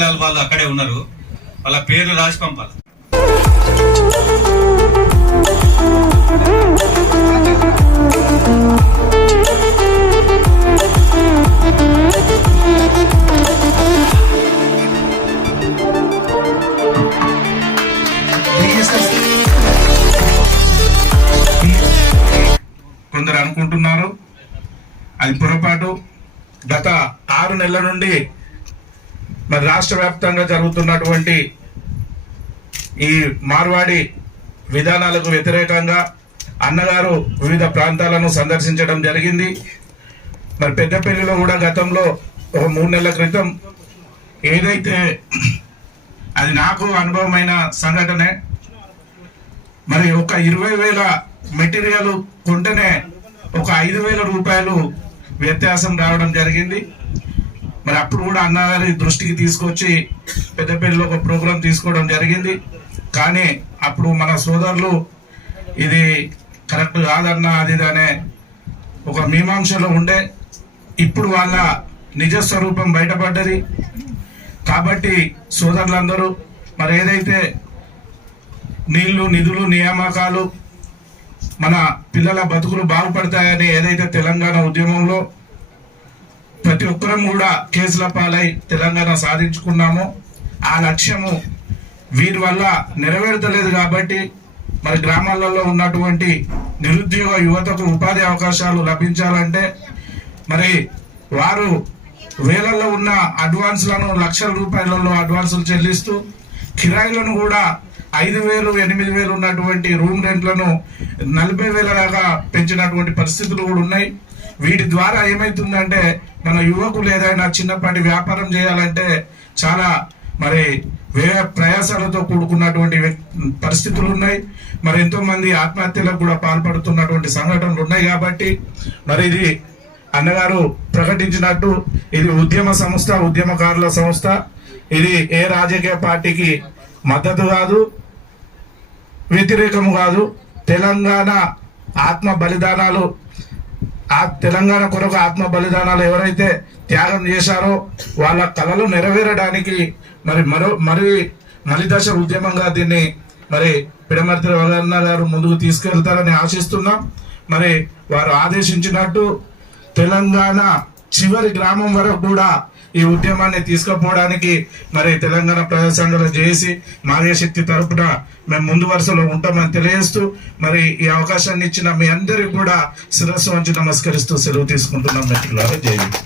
విద్యాలయాల వాళ్ళు అక్కడే ఉన్నారు, వాళ్ళ పేర్లు రాసి పంపాలి. కొందరు అనుకుంటున్నారు అది పొరపాటు. గత 6 నెలల నుండి మరి రాష్ట్ర వ్యాప్తంగా జరుగుతున్నటువంటి ఈ మార్వాడి విధానాలకు వ్యతిరేకంగా అన్నగారు వివిధ ప్రాంతాలను సందర్శించడం జరిగింది. మరి పెద్దపల్లిలో కూడా గతంలో ఒక 3 నెలల క్రితం ఏదైతే అది నాకు అనుభవమైన సంఘటనే. మరి ఒక 20,000 మెటీరియల్ కొంటేనే ఒక 5,000 రూపాయలు వ్యత్యాసం రావడం జరిగింది. మరి అప్పుడు కూడా అన్నగారి దృష్టికి తీసుకొచ్చి పెద్దపల్లిలో ఒక ప్రోగ్రాం తీసుకోవడం జరిగింది. కానీ అప్పుడు మన సోదరులు ఇది కరెక్ట్ కాదన్నా అది అనే ఒక మీమాంసలో ఉండే. ఇప్పుడు వాళ్ళ నిజస్వరూపం బయటపడ్డది. కాబట్టి సోదరులందరూ మరి ఏదైతే నీళ్లు, నిధులు, నియామకాలు మన పిల్లల బతుకులు బాగుపడతాయని ఏదైతే తెలంగాణ ఉద్యమంలో ప్రతి ఒక్కరం కూడా కేసుల పాలై తెలంగాణ సాధించుకున్నామో ఆ లక్ష్యము వీరి వల్ల నెరవేర్తలేదు. కాబట్టి మరి గ్రామాలలో ఉన్నటువంటి నిరుద్యోగ యువతకు ఉపాధి అవకాశాలు లభించాలంటే మరి వారు వేలల్లో ఉన్న అడ్వాన్స్లను లక్షల రూపాయలలో అడ్వాన్సులు చెల్లిస్తూ కిరాయిలను కూడా 5,000, 8,000 ఉన్నటువంటి రూమ్ రెంట్లను 40,000 దాకా పెంచినటువంటి పరిస్థితులు కూడా ఉన్నాయి. వీటి ద్వారా ఏమైతుందంటే మన యువకులు ఏదైనా చిన్నపాటి వ్యాపారం చేయాలంటే చాలా మరి వ్యయ ప్రయాసాలతో కూడుకున్నటువంటి పరిస్థితులు ఉన్నాయి. మరి ఎంతో మంది ఆత్మహత్యలకు కూడా పాల్పడుతున్నటువంటి సంఘటనలు ఉన్నాయి. కాబట్టి మరి ఇది అన్నగారు ప్రకటించినట్టు ఇది ఉద్యమ సంస్థ, ఉద్యమకారుల సంస్థ. ఇది ఏ రాజకీయ పార్టీకి మద్దతు కాదు, వ్యతిరేకము కాదు. తెలంగాణ ఆత్మ బలిదానాలు, ఆ తెలంగాణ కొరకు ఆత్మ బలిదానాలు ఎవరైతే త్యాగం చేశారో వాళ్ళ కళలు నెరవేరడానికి మరి మలిదశ ఉద్యమంగా దీన్ని మరి పిడమర్తి రవీంద్ర గారు ముందుకు తీసుకెళ్తారని ఆశిస్తున్నాం. మరి వారు ఆదేశించినట్టు తెలంగాణ చివరి గ్రామం వరకు కూడా ఈ ఉద్యమాన్ని తీసుకుపోవడానికి మరి తెలంగాణ ప్రజా సంఘాల జేఏసీ మాదిగశక్తి తరపున మేము ముందు వరుసలో ఉంటామని తెలియజేస్తూ మరి ఈ అవకాశాన్ని ఇచ్చిన మీ అందరికీ కూడా శిరస్సు వంచి నమస్కరిస్తూ సెలవు తీసుకుంటున్నాం. మిత్రులారా, జై హింద్.